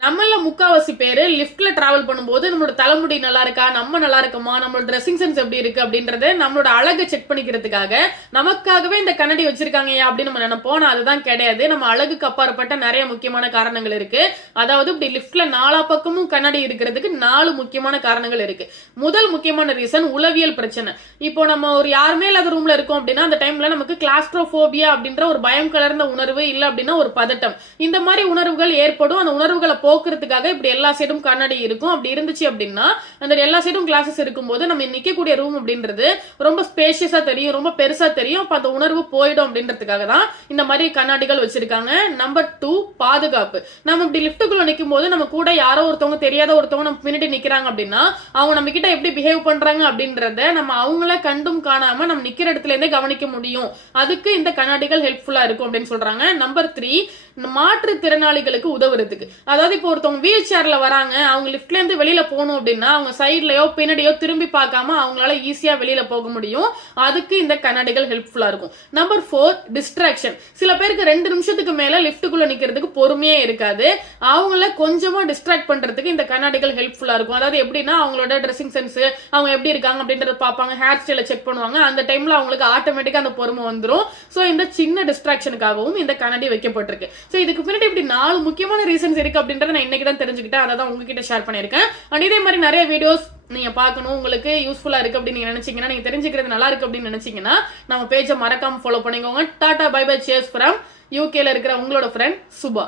நம்மள முக்காவாசி பேரு லிஃப்ட்ல டிராவல் பண்ணும்போது நம்மளோட தலைமுடி நல்லா இருக்கா, நம்ம நல்லா இருக்கோமா, நம்மளோட ட்ரெஸ்ஸிங் சென்ஸ் எப்படி இருக்கு அப்படின்றத நம்மளோட அழகை செக் பண்ணிக்கிறதுக்காக நமக்காகவே இந்த கண்ணாடி வச்சிருக்காங்க அப்படின்னு நம்ம நினைப்போம். ஆனா அதுதான் கிடையாது. நம்ம அழகுக்கு அப்பாற்பட்ட நிறைய முக்கியமான காரணங்கள் இருக்கு. அதாவது இப்படி லிஃப்ட்ல நாலா பக்கமும் கண்ணாடி இருக்கிறதுக்கு 4 முக்கியமான காரணங்கள் இருக்கு. முதல் முக்கியமான ரீசன் உளவியல் பிரச்சனை. இப்போ நம்ம ஒரு யாருமே இல்லாத ரூம்ல இருக்கோம் அப்படின்னா அந்த டைம்ல நமக்கு கிளாஸ்ட்ரோபோபியா அப்படின்ற ஒரு பயம் கலர்ந்த உணர்வு, இல்ல அப்படின்னா ஒரு பதட்டம், இந்த மாதிரி உணர்வுகள் ஏற்படும். அந்த உணர்வுகளை போக்குறதுக்காக இப்படி எல்லா சைடும் கண்ணாடி இருக்கும். அப்படி இருந்துச்சு அப்படின்னா அந்த எல்லா சைடும் கிளாஸஸ் இருக்கும்போது நம்ம நிக்கக்கூடிய ரூம் அப்படின்றது ரொம்ப ஸ்பேஷியஸா தெரியும், ரொம்ப பெருசா தெரியும். அப்ப அந்த உணர்வு போயிடும் அப்படின்றதுக்காக தான் இந்த மாதிரி கண்ணாடிகள் வச்சிருக்காங்க. நம்பர் 2, பாதுகாப்பு. நம்ம இப்படி லிஃப்ட்டுக்குள்ள நிக்கும் போது நம்ம கூட யாரோ ஒருத்தவங்க, தெரியாத ஒருத்தவங்க நம்ம பின்னாடி நிக்கிறாங்க அப்படின்னா அவங்க நம்ம கிட்ட எப்படி பிஹேவ் பண்றாங்க அப்படின்றத நம்ம அவங்கள கண்டும் காணாம நம்ம நிக்கிற இடத்துல இருந்தே கவனிக்க முடியும். அதுக்கு இந்த கண்ணாடிகள் ஹெல்ப்ஃபுல்லா இருக்கும் அப்படின்னு சொல்றாங்க. நம்பர் 3, மாற்றுத்திறனாளிகளுக்கு உதவுறதுக்கு. அதாவது இப்போ ஒருத்தவங்க வீல் சேர்ல வராங்க, அவங்க லிஃப்ட்ல இருந்து வெளியில போகணும் அப்படின்னா அவங்க சைட்லயோ பின்னாடியோ திரும்பி பார்க்காம அவங்களால ஈஸியா வெளியில போக முடியும். அதுக்கு இந்த கண்ணாடிகள் ஹெல்ப்ஃபுல்லா இருக்கும். Number 4, distraction. சில பேருக்கு 2 நிமிஷத்துக்கு மேல லிஃப்ட்டுக்குள்ள நிக்கிறதுக்கு பொறுமையே இருக்காது. அவங்கள கொஞ்சமா டிஸ்ட்ராக்ட் பண்றதுக்கு இந்த கண்ணாடிகள் ஹெல்ப்ஃபுல்லா இருக்கும். அதாவது எப்படின்னா அவங்களோட ட்ரெஸ்ஸிங் சென்ஸ், அவங்க எப்படி இருக்காங்க அப்படின்றத பார்ப்பாங்க, ஹேர் ஸ்டைல செக் பண்ணுவாங்க. அந்த டைம்ல அவங்களுக்கு ஆட்டோமேட்டிக்கா அந்த பொறுமை வந்துடும். சோ இந்த சின்ன டிஸ்ட்ராக்ஷனுக்காகவும் இந்த கண்ணாடி வைக்கப்பட்டிருக்கு. சோ இதுக்கு பின்னாடி இப்படி 4 முக்கியமான ரீசன்ஸ் இருக்கு அப்படின்றத நான் இன்னைக்கு தான் தெரிஞ்சுக்கிட்டேன். அதை தான் உங்ககிட்ட ஷேர் பண்ணிருக்கேன். அண்ட் இதே மாதிரி நிறைய வீடியோஸ் நீங்க பார்க்கணும், உங்களுக்கு யூஸ்ஃபுல்லா இருக்கு அப்படின்னு நீங்க நினைச்சீங்கன்னா, நீங்க தெரிஞ்சுக்கிறது நல்லா இருக்கு அப்படின்னு நினைச்சீங்கன்னா நம்ம பேஜை மறக்காம ஃபாலோ பண்ணிக்கோங்க. Tata bye bye, cheers from யூகேல இருக்கிற உங்களோட ஃப்ரெண்ட் சுபா.